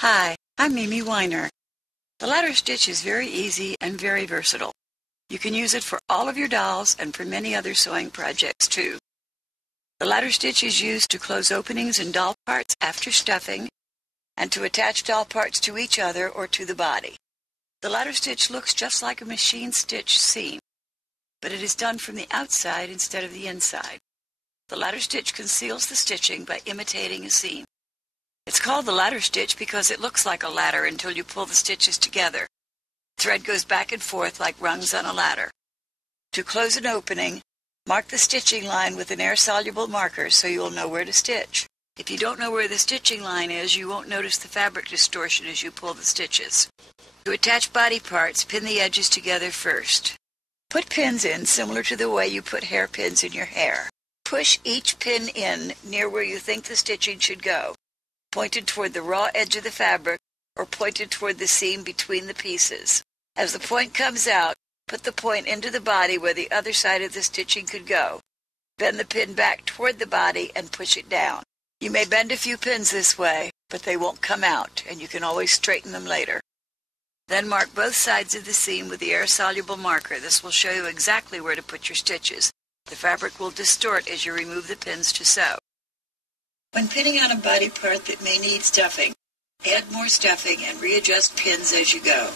Hi, I'm Mimi Weiner. The ladder stitch is very easy and very versatile. You can use it for all of your dolls and for many other sewing projects too. The ladder stitch is used to close openings in doll parts after stuffing and to attach doll parts to each other or to the body. The ladder stitch looks just like a machine stitch seam, but it is done from the outside instead of the inside. The ladder stitch conceals the stitching by imitating a seam. It's called the ladder stitch because it looks like a ladder until you pull the stitches together. Thread goes back and forth like rungs on a ladder. To close an opening, mark the stitching line with an air-soluble marker so you will know where to stitch. If you don't know where the stitching line is, you won't notice the fabric distortion as you pull the stitches. To attach body parts, pin the edges together first. Put pins in similar to the way you put hairpins in your hair. Push each pin in near where you think the stitching should go, pointed toward the raw edge of the fabric or pointed toward the seam between the pieces. As the point comes out, put the point into the body where the other side of the stitching could go. Bend the pin back toward the body and push it down. You may bend a few pins this way, but they won't come out, and you can always straighten them later. Then mark both sides of the seam with the air-soluble marker. This will show you exactly where to put your stitches. The fabric will distort as you remove the pins to sew. When pinning on a body part that may need stuffing, add more stuffing and readjust pins as you go.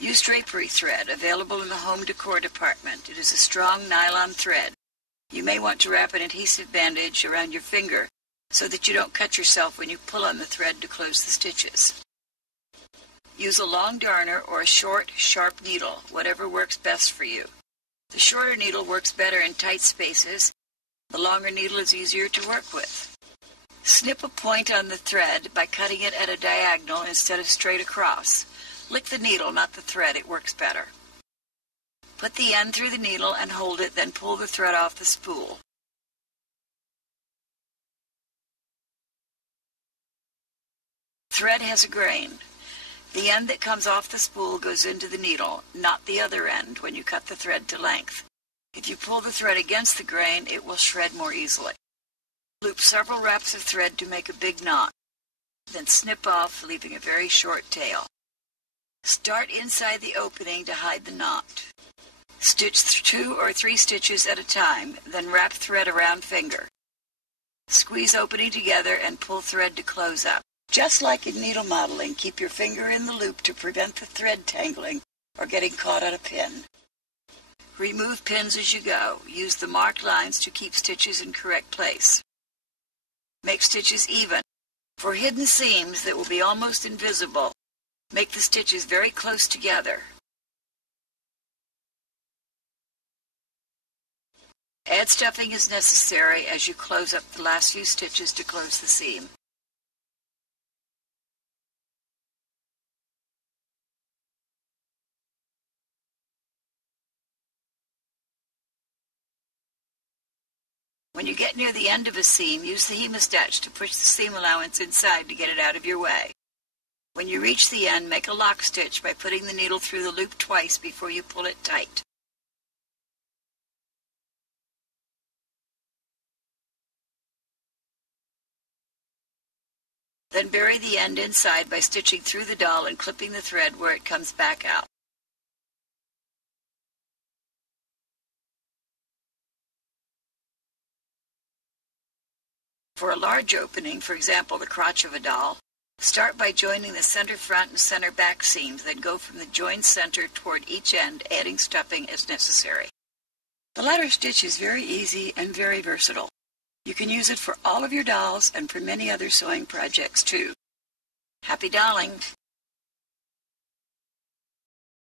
Use drapery thread, available in the home decor department. It is a strong nylon thread. You may want to wrap an adhesive bandage around your finger so that you don't cut yourself when you pull on the thread to close the stitches. Use a long darner or a short, sharp needle, whatever works best for you. The shorter needle works better in tight spaces. The longer needle is easier to work with. Snip a point on the thread by cutting it at a diagonal instead of straight across. Lick the needle, not the thread. It works better. Put the end through the needle and hold it, then pull the thread off the spool. Thread has a grain. The end that comes off the spool goes into the needle, not the other end when you cut the thread to length. If you pull the thread against the grain, it will shred more easily. Loop several wraps of thread to make a big knot, then snip off, leaving a very short tail. Start inside the opening to hide the knot. Stitch 2 or 3 stitches at a time, then wrap thread around finger. Squeeze opening together and pull thread to close up. Just like in needle modeling, keep your finger in the loop to prevent the thread tangling or getting caught on a pin. Remove pins as you go. Use the marked lines to keep stitches in correct place. Make stitches even. For hidden seams that will be almost invisible, make the stitches very close together. Add stuffing as necessary as you close up the last few stitches to close the seam. When you get near the end of a seam, use the hemostitch to push the seam allowance inside to get it out of your way. When you reach the end, make a lock stitch by putting the needle through the loop twice before you pull it tight. Then bury the end inside by stitching through the doll and clipping the thread where it comes back out. For a large opening, for example the crotch of a doll, start by joining the center front and center back seams, then go from the joined center toward each end, adding stuffing as necessary. The ladder stitch is very easy and very versatile. You can use it for all of your dolls and for many other sewing projects too. Happy dolling!